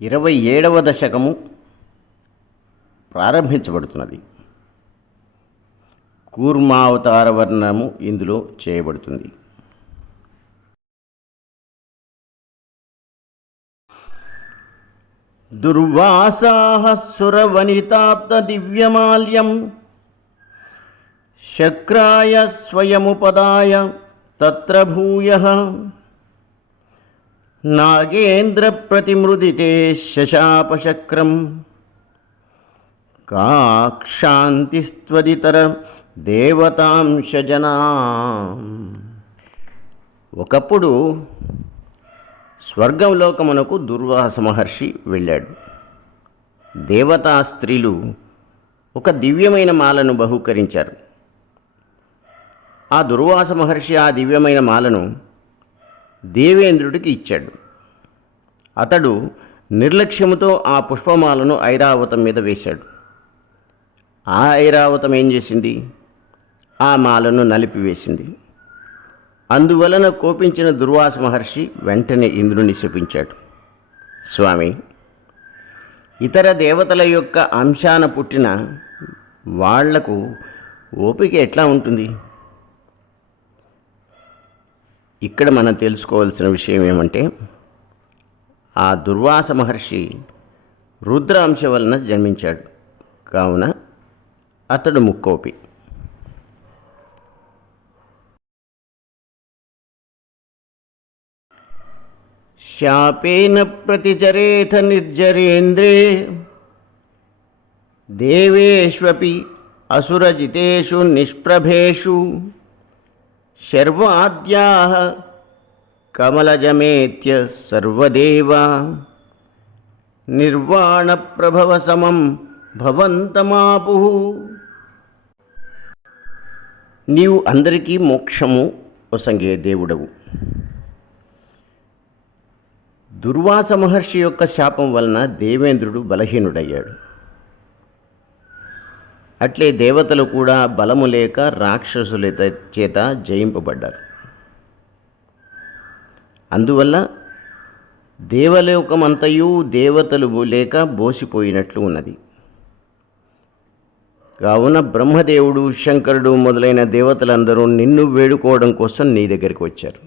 27వ దశకము ప్రారంభించబడుతున్నది. కూర్మావతార వర్ణనము ఇందులో చేయబడుతుంది. దుర్వాసాః సురవనితాప్త దివ్యమాల్యం శక్రాయ స్వయముపదాయ తత్ర భూయః నాగేంద్ర ప్రతిమృదితే శశాపశక్రం కాక్షాంతిస్త్వదితర దేవతాంశజనా. ఒకప్పుడు స్వర్గంలోకమునకు దుర్వాస మహర్షి వెళ్ళాడు. దేవతా స్త్రీలు ఒక దివ్యమైన మాలను బహూకరించారు. ఆ దుర్వాస మహర్షి ఆ దివ్యమైన మాలను దేవేంద్రుడికి ఇచ్చాడు. అతడు నిర్లక్ష్యముతో ఆ పుష్పమాలను ఐరావతం మీద వేశాడు. ఆ ఐరావతం ఏం చేసింది? ఆ మాలను నలిపివేసింది. అందువలన కోపించిన దుర్వాస మహర్షి వెంటనే ఇంద్రుని శపించాడు. స్వామి, ఇతర దేవతల యొక్క అంశాన పుట్టిన వాళ్లకు ఓపిక ఎట్లా ఉంటుంది? ఇక్కడ మనం తెలుసుకోవాల్సిన విషయం ఏమంటే, ఆ దుర్వాస మహర్షి రుద్ర అంశ వలన జన్మించాడు. కావున అతడు ముక్కోపి. శాపేన ప్రతిచరేథ నిర్జరేంద్రే దేవేష్వపి అసురజితేషు నిష్ప్రభేషు శర్వాద్యాః కమలజమేత్య సర్వదేవా నిర్వాణప్రభవ సమం భవంతమాపుః. నీవు అందరికీ మోక్షము ఒసంగే దేవుడవు. దుర్వాస మహర్షి యొక్క శాపం వలన దేవేంద్రుడు బలహీనుడయ్యాడు. అట్లే దేవతలు కూడా బలము లేక రాక్షసుల చేత జయింపబడ్డారు. అందువల్ల దేవలోకమంతయు దేవతలు లేక బోసిపోయినట్లు ఉన్నది. కావున బ్రహ్మదేవుడు, శంకరుడు మొదలైన దేవతలందరూ నిన్ను వేడుకోవడం కోసం నీ దగ్గరికి వచ్చారు.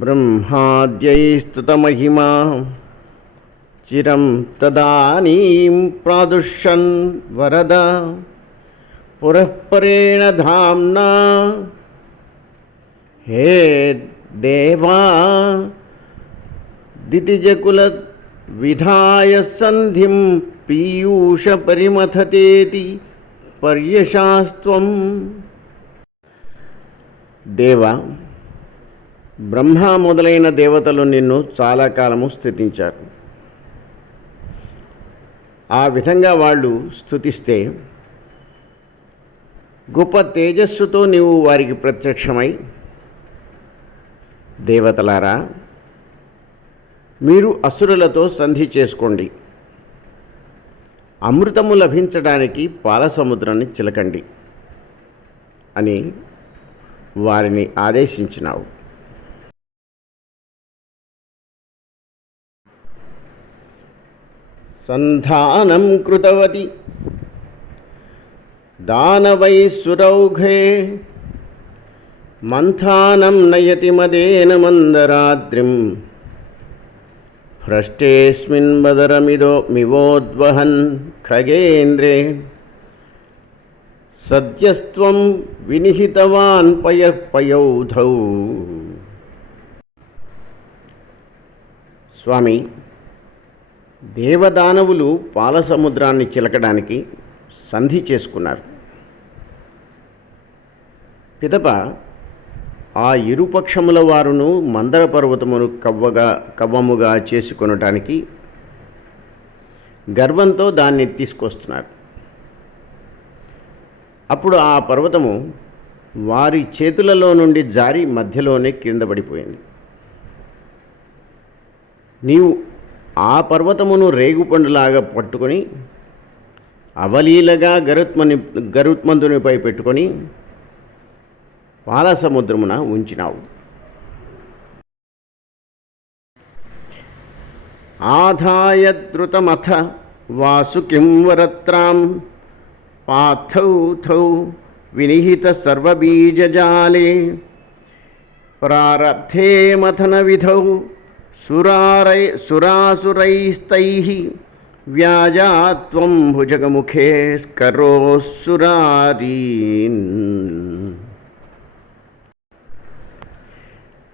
బ్రహ్మాద్యైస్తుతమహిమా చిరం తదానీం ప్రాదుష్యన్ వరద పురఃపరేణ ధామ్నా హే దేవా దితిజకుల విధాయ సంధిం పీయూష పరిమథతేతి పర్యశాస్త్వం. దేవా, బ్రహ్మ మొదలైన దేవతలు నిన్ను చాలా కాలము స్తుతించారు. ఆ విధంగా వాళ్ళు స్తుతిస్తే గొప్ప తేజస్సుతో నీవు వారికి ప్రత్యక్షమై, దేవతలారా, మీరు అసురులతో సంధి చేసుకోండి, అమృతము లభించడానికి పాలసముద్రాన్ని చిలకండి అని వారిని ఆదేశించినావు. సంధానం కృతవతి దానవైసురౌఘే మంథానం నయతి మదేన మందరాద్రిం భ్రష్టేస్మిన్ మదరమిదో మివోద్వహన్ ఖగేంద్రే సద్యస్త్వం వినిహితవాన్ పయౌధౌ. స్వామి, దేవదానవులు పాలసముద్రాన్ని చిలకడానికి సంధి చేసుకున్నారు. పిదప ఆ ఇరుపక్షముల వారును మందర పర్వతమును కవ్వముగా చేసుకొనటానికి గర్వంతో దాన్ని తీసుకొస్తున్నారు. అప్పుడు ఆ పర్వతము వారి చేతులలో నుండి జారి మధ్యలోనే కింద పడిపోయింది. నీవు ఆ పర్వతమును రేగుపండులాగా పట్టుకొని అవలీలగా గరుత్మంతునిపై పెట్టుకొని పాలసముద్రమున ఉంచినావు. ఆధాయ ద్రుతమథ వాసుకిం వరత్రాం పార్థౌ థౌ వినిహిత సర్వబీజజాలే ప్రారబ్ధే మథన విధౌ సురాసురైస్తైః వ్యాజాత్వం భుజగముఖే స్కరోస్సురారీన్.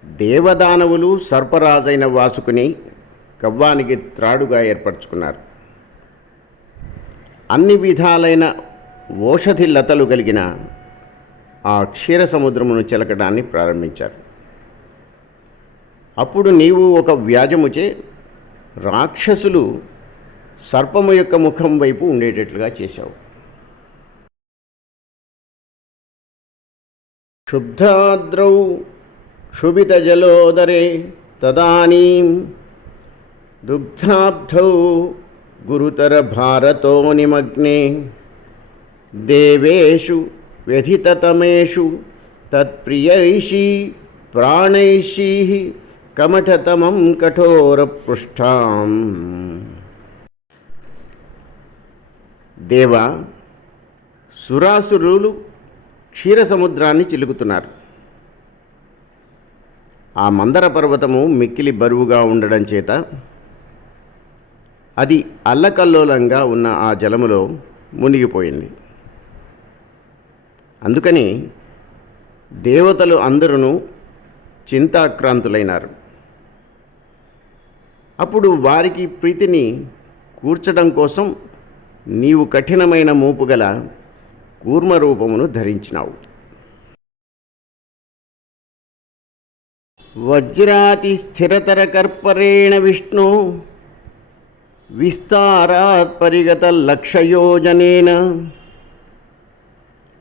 దేవదానవులు సర్పరాజైన వాసుకుని కవ్వానికి త్రాడుగా ఏర్పరచుకున్నారు. అన్ని విధాలైన ఓషధి లతలు కలిగిన ఆ క్షీర సముద్రమును చిలకడాన్ని ప్రారంభించారు. అప్పుడు నీవు ఒక వ్యాజముచే రాక్షసులు సర్పము యొక్క ముఖం వైపు ఉండేటట్లుగా చేశావు. క్షుబ్ధాద్రౌ క్షుభిత జలోదరే తదానీం దుగ్ధాబ్ధౌ గురుతర భారతో నిమగ్నే దేవేషు వ్యధితతమేషు తత్ప్రియైషీ ప్రాణైషీ కమఠతమం కఠోర పృష్ఠాం. దేవ, సురాసురులు క్షీర సముద్రాన్ని చిలుకుతున్నారు. ఆ మందర పర్వతము మిక్కిలి బరువుగా ఉండడం చేత అది అల్లకల్లోలంగా ఉన్న ఆ జలములో మునిగిపోయింది. అందుకని దేవతలు అందరూ చింతాక్రాంతులైనారు. అప్పుడు వారికి ప్రీతిని కూర్చడం కోసం నీవు కఠినమైన మూపుగల కూర్మ రూపమును ధరించినావు. వజ్రాతి స్థిరతర కర్పరేణ విష్ణు విస్తారాత్ పరిగత లక్షయోజనేన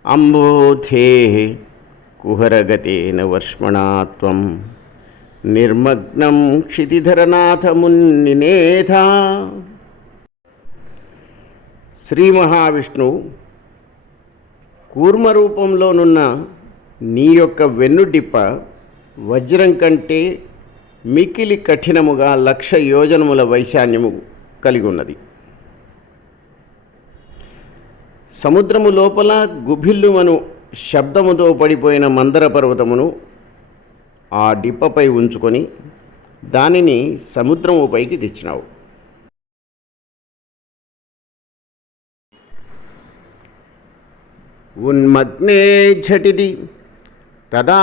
అంబోధే కుహరగతేన వర్ష్మణా త్వం నిర్మగ్నం క్షితిధరనాథ మున్నినేథా. శ్రీ మహావిష్ణువు కూర్మ రూపంలోనున్న నీ యొక్క వెన్నుడిప్ప వజ్రం కంటే మిక్కిలి కఠినముగా 1,00,000 యోజనముల వైశాన్యము కలిగి ఉన్నది. సముద్రము లోపల గుభిల్లుమను శబ్దముతో పడిపోయిన మందర పర్వతమును ఆ డిప్పపై ఉంచుకొని దానిని సముద్రముపైకి తెచ్చినావు. ఉన్మగ్నే ఝటిది తదా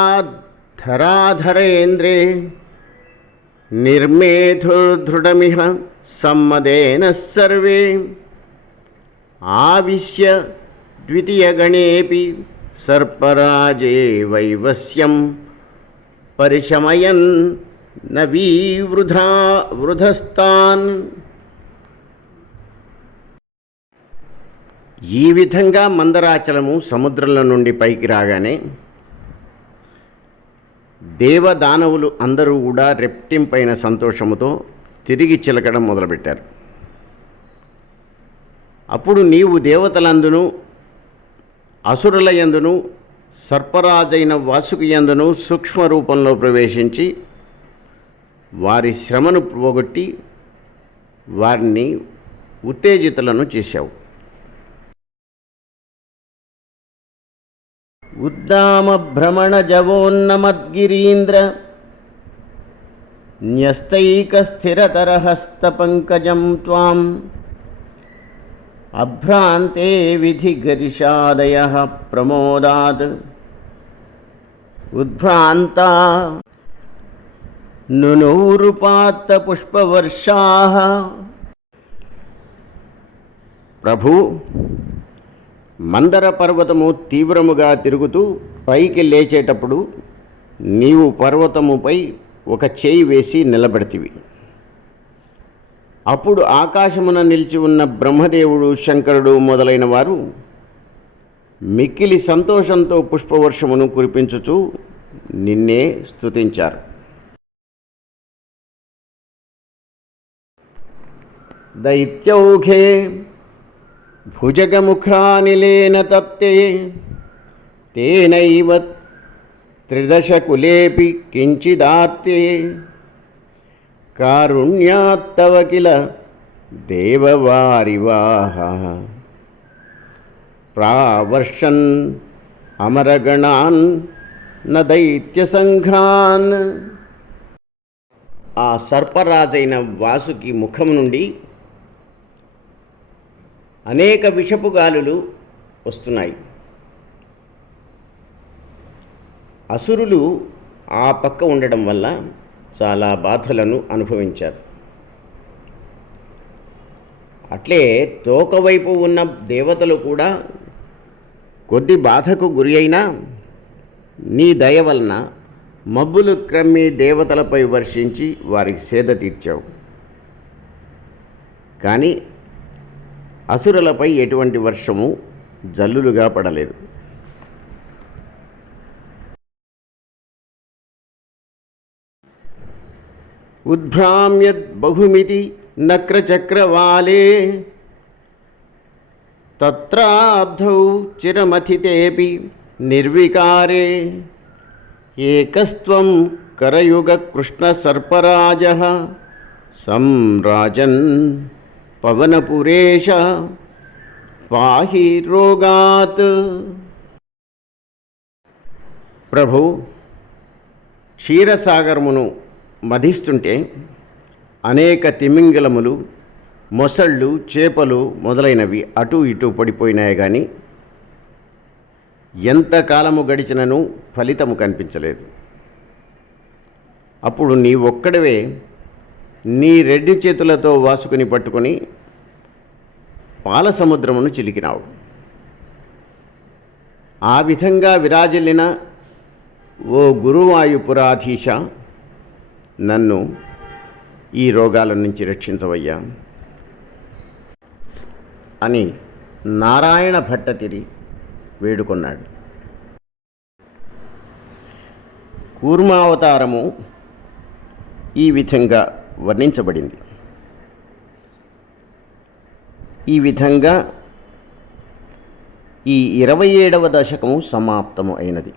ధరాధరేంద్రే నిర్మేధుర్దృఢమిహ సమ్మదేన సర్వే ఆవిశ్య ద్వితీయగణేపి సర్పరాజే వైవస్యం పరిశమయన్ వృధస్తాన్. ఈ విధంగా మందరాచలము సముద్రంలో నుండి పైకి రాగానే దేవదానవులు అందరూ కూడా రెప్టింపైన సంతోషముతో తిరిగి చిలకడం మొదలుపెట్టారు. అప్పుడు నీవు దేవతలందును అసురుల యందును సర్పరాజైన వాసుకి యందును సూక్ష్మ రూపంలో ప్రవేశించి వారి శ్రమను పోగొట్టి వారిని ఉత్తేజితులను చేశావు. ఉద్దామ భ్రమణ జవోన్నమద్గిరీంద్ర న్యస్తైక స్థిరతర హస్త పంకజం త్వాం అభ్రాంతే విధి గరిషాదయః ప్రమోదాత్ ఉద్భ్రాంతా నునూరుపాత్త పుష్పవర్షాః. ప్రభు, మందర పర్వతము తీవ్రముగా తిరుగుతూ పైకి లేచేటప్పుడు నీవు పర్వతముపై ఒక చేయి వేసి నిలబెడితివి. అప్పుడు ఆకాశమున నిలిచి ఉన్న బ్రహ్మదేవుడు, శంకరుడు మొదలైన వారు మిక్కిలి సంతోషంతో పుష్పవర్షమును కురిపించుచు నిన్నే స్తుతించారు. దైత్యౌఘే భుజగముఖానిలేన తప్తే తేనైవ త్రిదశకులేపి కించిదార్తే కారుణ్యాత్తవ కిల దేవవారివాహ ప్రావర్షన్ అమరగణాన్ న దైత్యసంఘాన్. ఆ సర్పరాజైన వాసుకి ముఖం నుండి అనేక విషపు గాలులు వస్తున్నాయి. అసురులు ఆ పక్క ఉండడం వల్ల చాలా బాధలను అనుభవించారు. అట్లే తోకవైపు ఉన్న దేవతలు కూడా కొద్ది బాధకు గురి అయినా నీ దయ వలన మబ్బులు క్రమ్మి దేవతలపై వర్షించి వారికి సేద తీర్చావు. కానీ అసురులపై ఎటువంటి వర్షము జల్లులుగా పడలేదు. ఉద్భ్రామ్యద్ బహుమితి నక్రచక్రవాలే తత్రాబ్ధౌ చిరమథితేపి నిర్వికారే ఏకస్త్వం కరయుగ కృష్ణ సర్పరాజ సంరాజన్ పవనపురేష పాహి రోగాత్. ప్రభు, క్షీరసాగరమును మధిస్తుంటే అనేక తిమింగలములు, మొసళ్ళు, చేపలు మొదలైనవి అటూ ఇటూ పడిపోయినాయి. కానీ ఎంతకాలము గడిచినను ఫలితము కనిపించలేదు. అప్పుడు నీ ఒక్కడవే నీ రెడ్డి చేతులతో వాసుకుని పట్టుకొని పాల సముద్రమును చిలికినావు. ఆ విధంగా విరాజిల్లిన ఓ గురువాయుపురాధీశ, నన్ను ఈ రోగాల నుంచి రక్షించవయ్యా అని నారాయణ భట్టతిరి వేడుకొన్నాడు. కూర్మావతారము ఈ విధంగా వర్ణించబడింది. ఈ విధంగా ఈ 27వ దశకము సమాప్తము అయినది.